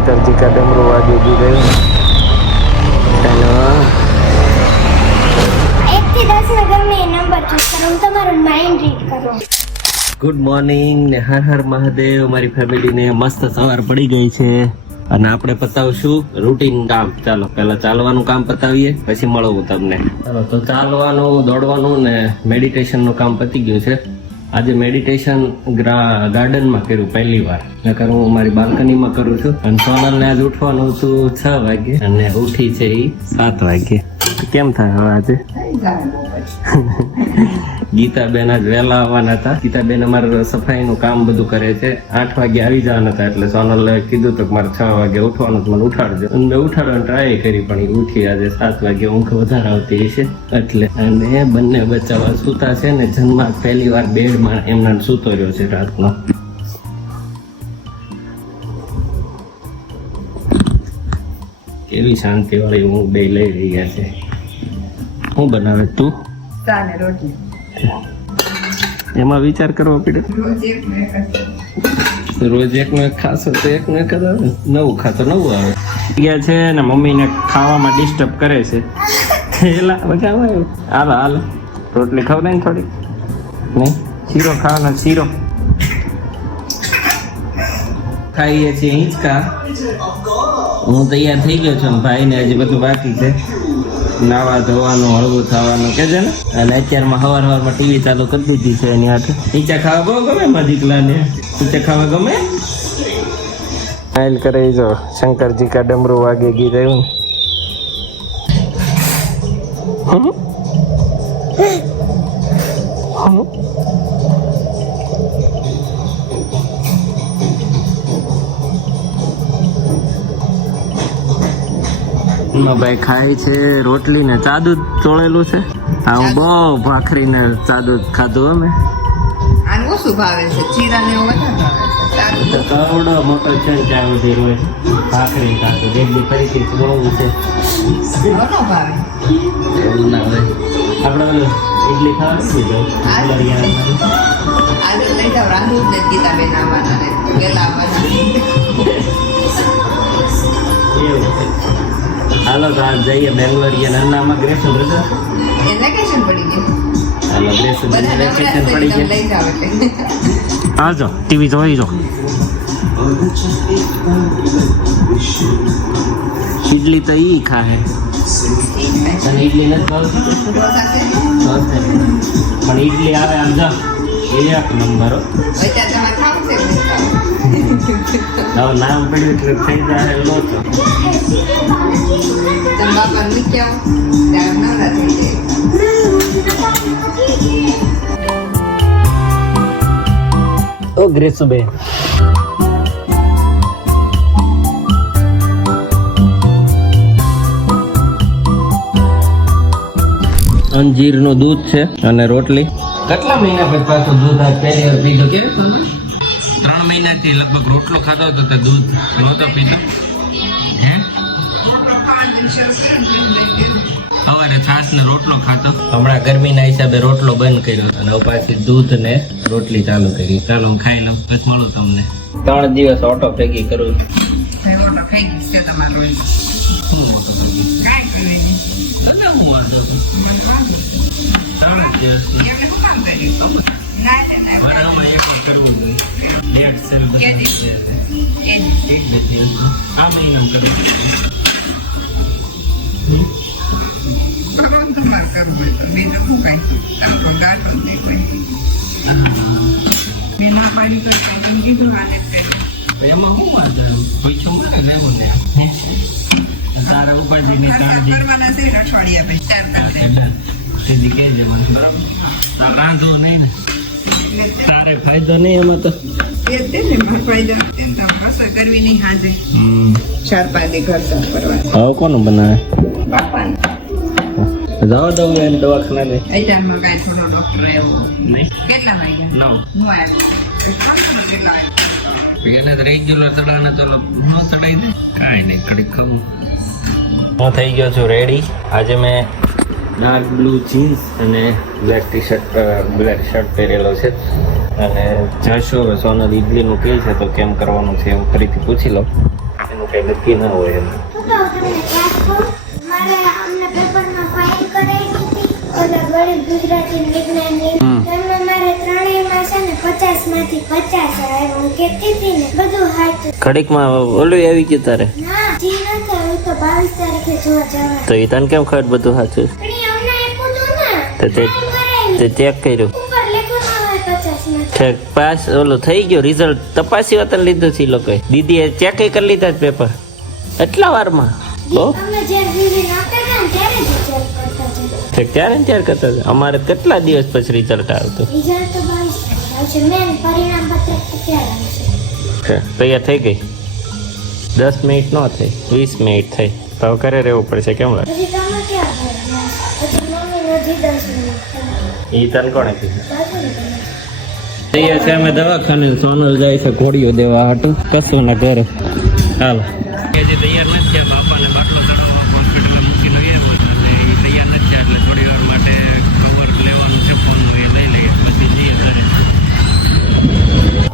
शंकर जी का डमरू वागे भी गए। हेलो 1 થી 10 में गમે नंबर चूज करो તમારો માઇન્ડ રીડ કરો। ગુડ મોર્નિંગ ને હર હર મહાદેવ। મારી ફેમિલી ને મસ્ત સવાર પડી ગઈ છે અને આપણે પતાવશું રૂટીન કામ। ચાલો પહેલા ચાલવાનું કામ પતાવીએ પછી મળવું તમને। ચાલો તો ચાલવાનું દોડવાનું ને મેડિટેશન નું કામ પતી ગયું છે। આજે મેડિટેશન ગાર્ડનમાં કર્યું પહેલી વાર, નકર હું મારી બાલ્કનીમાં કરું છું। અને સોનલને આજ ઉઠવાનું હતું 6 વાગે અને ઉઠી છે એ 7 વાગે। કેમ થાય હવે આજે? ગીતાબેન આજ વહેલા આવવાના હતા। ગીતાબેન અમારે સફાઈનું કામ બધું કરે છે। 8 વાગે આવી જવાના હતા એટલે સોનલે કીધું તો મારે 6 વાગે ઉઠવાનું, મને ઉઠાડજો। અને મેં ઉઠાડવાની ટ્રાય કરી પણ એ ઉઠી આજે 7 વાગે। ઊંઘ વધારે આવતી હશે એટલે। અને બંને બચ્ચાઓ સૂતા છે ને જન્મમાં પહેલી વાર બેડમાં એમના સૂતો રહ્યો છે રાતનો। કેવી શાંતિ વાળી ઊંઘ બે લઈ રહ્યા છે। શું બનાવે તું? ચાને રોટલી। એમાં વિચાર કરવો પડે। રોજ એકનો એક ખાશો તો એકનો એક જ આવે, નવું ખાતો નવું આવે। ગયા છે ને મમ્મીને ખાવામાં ડિસ્ટર્બ કરે છે। એલા બધા આવ્યો, હાલો હાલો રોટલી ખવડાય ને થોડી, નહીં શીરો ખાવાનો, શીરો ખાઈએ છીએ હિંચકા। હું તૈયાર થઈ ગયો છું, ભાઈને હજી બધું બાકી છે, નાવા ધોવાનું, હળવું થવાનું કે છે ને। અને અત્યારમાં સવારમાં ટીવી ચાલુ કરી દીધી છે એની હાથે। ઈચા ખાવા બહુ ગમે મધીકલાને, ઈચા ખાવા ગમે। સ્માઈલ કરે જો, શંકરજી કા ડમरू વાગે ગીત આવ્યું ને। ભાઈ ખાય છે રોટલી ને ચા દૂધ ચોળેલું છે। હા હું બહુ ભાખરી ને ચા દૂધ ખાધું અમે। આને ઓછું ભાવે છે, ચીરા ને એવું વધારે ભાવે છે। કવડો મોટો છે ને ચા બધી રોજ ભાખરી ખાધું, જેટલી ફરીથી બહુ છે ઘણો ભાવે। એવું ના હોય। આપણે ઇડલી ખાવાની આજે લઈ જાવ, રાંધું જ ને ગીતાબેન આવવાના ને પેલા આવવાના। એવું છે। હાલો તો આજ જઈએ બેંગ્લોર। નાનામાં ગ્રેશન રજા, એ વેકેશન પડી ગયું, હાલો ગ્રેશન બધા વેકેશન નવરા પડી થઈ ગયા। લઈ જાવ એટલે। આવજો ટીવી જોઈ જો। ઇડલી તો ઈ ખાહે, તને ઇડલી નથી ભાવતી? ઢોસા છે પણ ઇડલી આવે આમ જા એક નંબર હો। વચ્ચે તમારે ખાવું છે કે નહીં ખાવું? હવે નામ પડ્યું એટલે થઈ જાય લોચો। તમે બાપા મૂકી આવો ત્યારે નવરા થઈ જાય। ઓ ગ્રેસુબેન અંજીરનું દૂધ છે અને રોટલી। કેટલા મહિના પછી પાછું દૂધ આજ પહેલી વાર પીધો? કેવું 3 મહિનાથી લગભગ રોટલો ખાતો હતો તો દૂધ નહોતો પીતો હે। સવારે છાશ ને રોટલો ખાતો, હમણાં ગરમીના હિસાબે રોટલો બંધ કર્યો અને હવે પાછી દૂધ ને રોટલી ચાલુ કરી। ચાલો હું ખાઈ લઉં પછી મળું તમને। 3 દિવસ ઓટો ભેગી કરું। ઓટો ખાઈ ગઈ છે તમારો? શું ઓટો ભેગી? કાંઈ પીવે નહીં એટલે હું વાંધો છું? 3 દિવસ એટલે શું કામ કર્યું? ના બરાબર એક વાર કરવું જોઈએ। ડેટ સેલ બધી છે એક બે દિવસ આ મહિનામાં કરવું। તમારે કરવું હોય તો બીજું શું કાંઈ તારો ગાંઠો જ નહીં કોઈ। મેં ના પાડી તો તમે કીધું આને જ કર્યું। એમાં શું વાંધો? પૈસો મળે ને એમાં તારા ઉપાધિની કાળજી કરવાના છે અઠવાડિયા પછી 4 તારીખે। સીધી કહેજે મને, બરાબર? રાંધો નહીં ને તારે ફાયદો નહીં એમાં તો। એ જ ને ભરપાઈ દો તેમ તો રસોઈ કરવી નહીં હાજે 4-5 દી ઘર સાફ કરવા। હવે કોનું બનાવે? બાપાને જવા દઉં એને દવાખાના ને અત્યારમાં કાંઈ થોડો ડોક્ટર આવ્યો નહીં? કેટલા વાગ્યા? 9 હું આવ્યો કેટલા વાગ્યા? એને રેગ્યુલર ચડાને ચલો ન ચડાઈ દે કાંઈ નહીં, કડીક ખાવું। હું થઈ ગયો છું રેડી। આજે મેં ડાર્ક બ્લુ જીન્સ અને બ્લેક શર્ટ પહેરેલો છે અને જશો હવે સોનલ ઇડલીનું કહે છે તો કેમ કરવાનું છે એવું ફરીથી પૂછી લઉં। એનું કઈ નક્કી ના હોય એમ. તો તમને યાદ કહું, મારે અમને પેપરમાં ફાઇલ કરાવી હતી ઓલા ગણિત ગુજરાતી વિજ્ઞાનની. તેમાં મારે ત્રણેયમાં છે ને 50 માંથી 50 આવ્યા. હું કહેતી હતી ને બધું સાચું. ઘડીકમાં ઓલું આવી ગયું તારે ના જી નથી આવ્યું તો 22 તારીખે જોવા જવાનું. તો એ તને કેમ ખબર બધું સાચું પણ એ અમને આપ્યું હતું ને, તો તે ફાઇલ કરાવી. તે ચેક કર્યું ઉપર લખવામાં આવે 50 માંથી. ઠેક પાસ ઓલું થઈ ગયું રિઝલ્ટ તપાસી વતન લીધું છે એ લોકોએ દીદીએ ચેક કરી લીધા જ પેપર એટલા વારમાં તો અમે જ્યારે રિઝલ્ટ આપતા હતા ને ત્યારે જ check કરતા હતા. ઠેક ત્યારે ને ત્યારે કરતા હતા. અમારે કેટલા દિવસ પછી રિઝલ્ટ આવતું રિઝલ્ટ તો 22 તારીખે આવશે. મેન પરિણામ પત્રક તો ત્યારે આવશે. તૈયાર થઈ ગઈ 10 મિનિટ ન થઈ 20 મિનિટ થઈ તો હવે ઘરે રહેવું પડશે કેમ લાગે હજી તમે ક્યાં ભણ્યા? પછી મમ્મીનો હજી 10 મિનિટ થઈ. એ તને કોણે કીધું સાચું ને તમે? તૈયાર છે અમે દવાખાને સોનલ જાય છે ઘોડીઓ દેવા હાટું કશું ના ઘરે હાલો હજી તૈયાર નથી થયા બાપાને બાટલો ચડાવવા હોસ્પિટલમાં મૂકીને આવ્યા અને એ તૈયાર નથી થયા એટલે થોડી વાર માટે કવર લેવાનું છે ફોનનું એ લઈ લઈએ પછી જઈએ ઘરે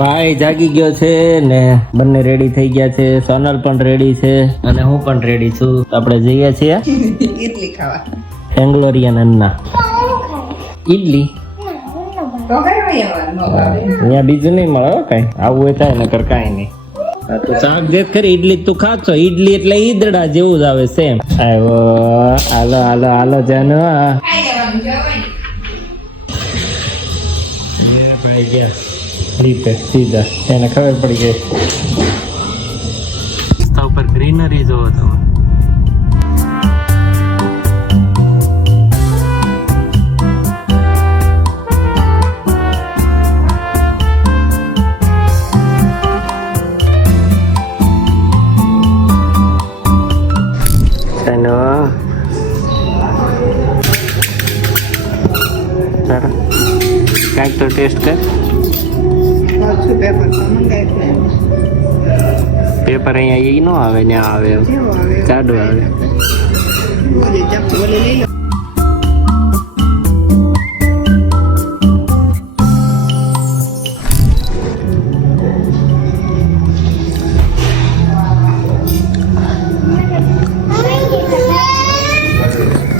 ભાઈ જાગી ગયો છે ને બંને રેડી થઈ ગયા છે સોનલ પણ રેડી છે અને હું પણ રેડી છું આપણે જઈએ છીએ ઇડલી ખાવા. બેંગ્લોરિયન અન્ના તો હું ખાઈ. ઇડલી ના, હું ન ભાવે. તો કઈ હોય એમાં ન ભાવે. અહીંયા બીજું નહીં મળે હો કાંઈ આવું હોય થાય નકર કાંઈ નહીં હા તો શાક જે ખરી ઇડલી તું ખાશો ઇડલી એટલે ઈદડા જેવું જ આવે સેમ આવ્યો હાલો હાલો હાલો જાનો ખાઈ લેવાનું છે હોય ને. ભાઈ ગયા રીતે સીધા એને ખબર પડી ગઈ રસ્તા ઉપર ગ્રીનરી જોવો તમે કાંઈક તો ટેસ્ટ કર ઓછું પેપર તો મંગાવ્યું ને. પેપર અહીંયા એ ન આવે ને આવે જેવું આવે એવું. જાડું આવે ઓલી ચપ્પુ ઓલી લઈ લો.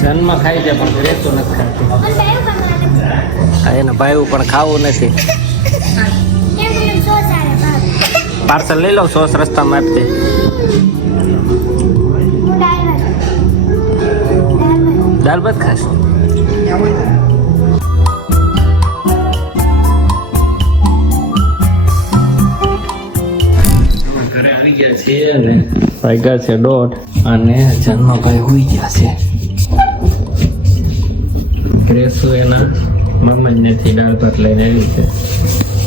જન્મ ખાઈ જાય પણ રહેતું નથી ખાતું મને ભાઈ બનાવે. આ એને ભાઈ પણ ખાવું નથી કેમ મને સોસ આવે ભાવે. પાર્સલ લઈ લઉં સોસ રસ્તામાં આપી દે હું દાળ ભાત. દાળ ભાત ખાશ ત્યાં હોય ને. ઘરે આવી ગયા છે અને વાગ્યા છે 1:30 અને જન્મભાઈ હોઈ ગયા છે ગ્રેસુ એના મમ્મીનેથી દાળ ભાત લઈને આવી છે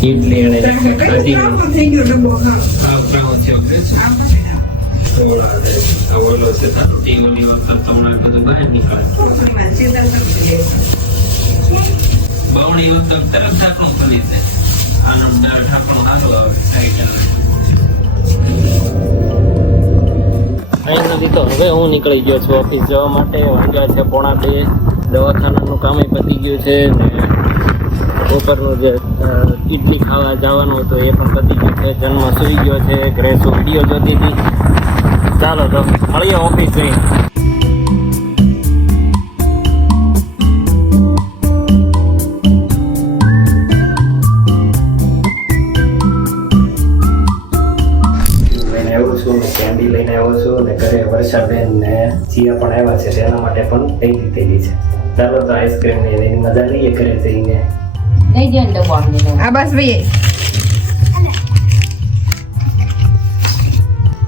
ઇડલી એને ખાધી આખો થઈ ગયો ડબ્બો ખાવ. કોથળીમાં શીતળ કરી દે. બવણી વખત તરત ઢાંકણું કરી દે આનું ઢાંકણું સારું આવે અહીં નથી તો હવે હું નીકળી ગયો છું ઓફિસ જવા માટે વાગ્યા છે 1:30 દવાખાનાનું કામ પતી ગયું છે ને બપોરનું જે ઇડલી ખાવા જવાનું હતું એ પણ પતી ગયું છે જન્મ સૂઈ ગયો છે ગ્રેસો વિડીયો જોતી હતી ચાલો તો મળીએ ઓફિસ જઈને કેન્ડી લઈને આવ્યો છું ને ઘરે વર્ષાબેન ને જીયા પણ આવ્યા છે તેના માટે પણ લઈ દીધેલી છે ચાલો તો આઈસ્ક્રીમ ની એની મજા લઈએ ઘરે જઈને આ બસ ભાઈ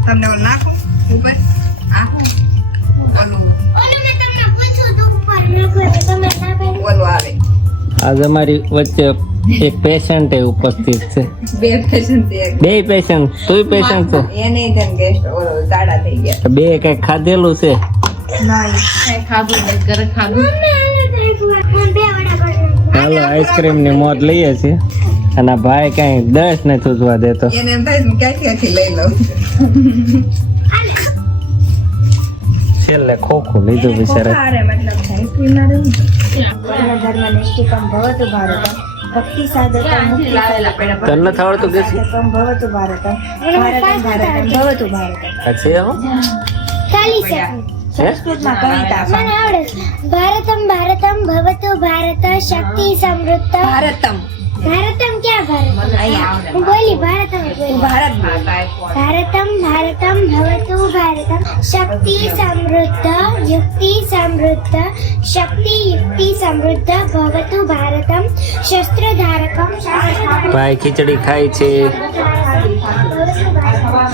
તમને ઓલું નાખો ઉપર આ ઓલું ઓલું મેં તમને પૂછ્યું તું ઉપર નાખો તો તમે ના પાડી. ઓલું આવે આજ અમારી વચ્ચે એક પેશન્ટ ઉપસ્થિત છે બે પેશન્ટ એક બે પેશન્ટ તું પેશન્ટ છે એને તને ગેસ્ટ ઓલો તાડા થઈ ગયા બે કઈ ખાધેલું છે નહીં ખાધું ને ઘરે ખાધું મને આલે થાય મને બે વડા કરી ચાલો આઈસ્ક્રીમ ની મોત લઈએ છીએ અને ભાઈ કઈ 10 ને ચૂસવા દેતો એને એમ થાય કે ક્યાંથી લઈ લઉં છેલ્લે ખોખું લીધું બિચારા અરે મતલબ આઈસ્ક્રીમ ના રહી ધર્મ નિષ્ઠિકમ ભવતુ ભારતમ ભક્તિ સાધકમ મુક્તિ સાધકમ તને નથી આવડતું કે સાધકમ ભવતુ ભારતમ ભારતમ ભારતમ ભવતુ ભારતમ આ છે હો ચાલી સેકન્ડ સંસ્કૃતમાં કવિતા મને આવડે છે. ભારતમ ભારતમ ભવતુ ભારત શક્તિ સમૃદ્ધ ભારતમ ભારતમ ક્યાં ભારત અહીંયા હું બોલી ભારતમ બોલી ભારત ભારતમ ભારતમ ભવતુ ભારતમ શક્તિ સમૃદ્ધ યુક્તિ સમૃદ્ધ શક્તિ યુક્તિ સમૃદ્ધ ભવતુ ભારતમ શસ્ત્રધારકમ ભાઈ ખીચડી ખાય છે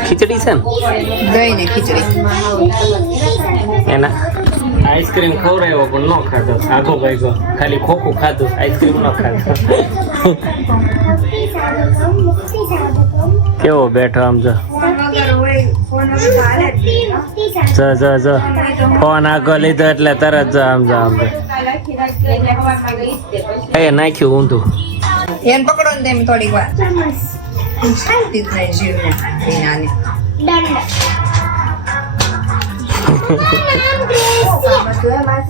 ખીચડી છે ને ગઈ ને ખીચડી એના આઈસ્ક્રીમ ખવડાવ્યો પણ ન ખાધો આગો ભાગ્યો ખાલી ખોખું ખાધું આઈસ્ક્રીમ ન ખાધો ભક્તિ સાધકમ મુક્તિ સાધકમ કેવો બેઠો આમ જો ભક્તિ મુક્તિ સાધકમ જો ફોન આગો લીધો એટલે તરત જો આમ જો એ નાખ્યું ઊંધું એમ પકડો ને તેમ થોડીક વાર ચમચ શાંતિ થાય જીવને વિનાની દંડ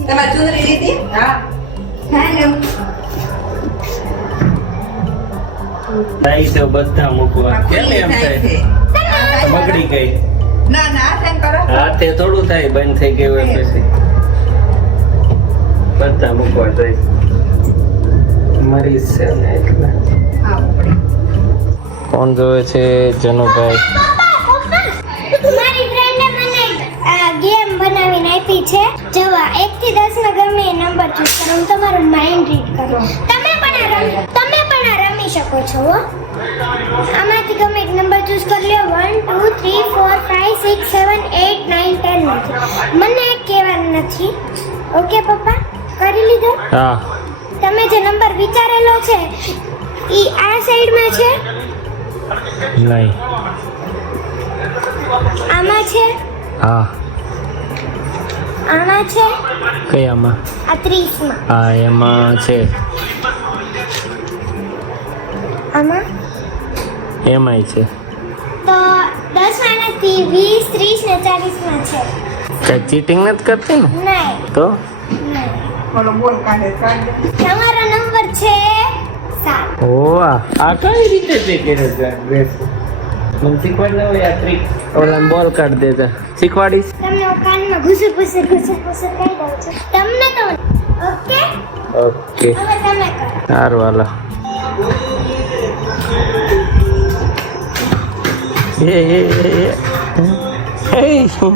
તમારે ચૂંદડી લીધી હા હેલો થાય છે બધા મૂકવા કેમ એમ થાય બગડી ગઈ ના ના તેમ કરો હાથે થોડું થાય બંધ થઈ ગયું હોય પછી બધા મૂકવા જાય મરી છે ને એટલે હા ઉપડી કોણ જોવે છે જનુભાઈ મારી ફ્રેન્ડે મને આ ગેમ બનાવીને આપી છે જવા 1 થી 10 માં ગમે એ નંબર ચૂઝ કરો હું તમારું માઇન્ડ રીડ કરું તમે પણ આ રમી શકો છો હો આમાંથી ગમે એક નંબર ચૂઝ કરી લ્યો 1 2 3 4 5 6 7 8 9 10 નથી મને કહેવાનું નથી ઓકે પપ્પા કરી લીધો હા તમે જે નંબર વિચારેલો છે ઈ આ સાઈડમાં છે નહીં આમાં છે હા આમાં છે કયામાં આ 30 માં હા એમાં છે આમાં એમાંય છે તો 10 માં નથી 20 30 ને 40 માં છે કઈ ચીટિંગ નથી કરતી ને નહીં તો નહીં બોલો બોલ કાઢે કાઢે તમારો નંબર છે 7 ઓ આ કઈ રીતે તે કરે છે ડ્રેસ મને શીખવાડ ન હોય આ ટ્રીક ઓલા બોલ કાઢ દેતા શીખવાડીશ તમને હું કાનમાં ઘુસુર ઘુસુર કહી દઉં છું તમને તો ઓકે ઓકે હવે તમે કરો સારું હાલો એ ક્યાં ગયો જનુ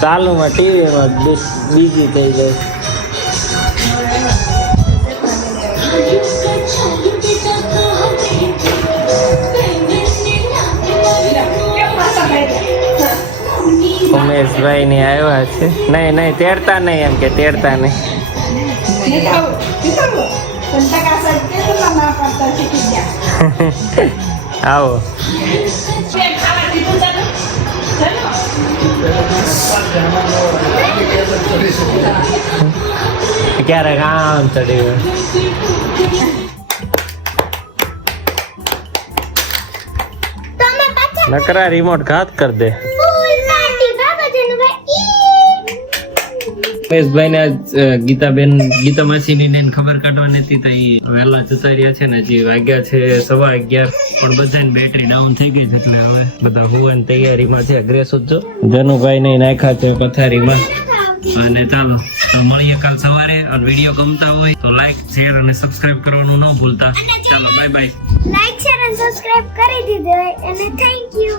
ચાલુમાં ટીવીમાં બીજી થઈ જાય ઉમેશભાઈ ની આવ્યા છે નહીં તેડતા નહીં એમ કે તેડતા નહીં આવો ક્યારેક આમ ચડી ગયો તમે પાછા નકરા રિમોટ ઘાત કર દે ફૂલ પાર્ટી બાબા જનુભાઈ ઉમેશભાઈ ને ગીતા માસી ને ખબર કાઢવાની હતી તો ઈ વહેલા જતા રહ્યા છે ને હજી વાગ્યા છે 11:15 પણ બધાની બેટરી ડાઉન થઈ ગઈ છે એટલે હવે બધા હોવાની તૈયારીમાં છે અગ્રેસ જો જનુભાઈ ને નાખ્યા છે પથારીમાં અને ચાલો તો મળીએ કાલ સવારે અને વિડીયો ગમતા હોય તો લાઈક શેર અને સબસ્ક્રાઇબ કરવાનું ન ભૂલતા ચાલો બાય બાય લાઈક શેર અને સબસ્ક્રાઇબ કરી દીધો અને થેન્ક યુ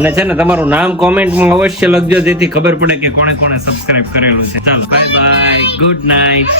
અને છે ને તમારું નામ કોમેન્ટમાં અવશ્ય લખજો જેથી ખબર પડે કે કોણે કોણે સબસ્ક્રાઇબ કરેલું છે ચાલો બાય બાય ગુડ નાઇટ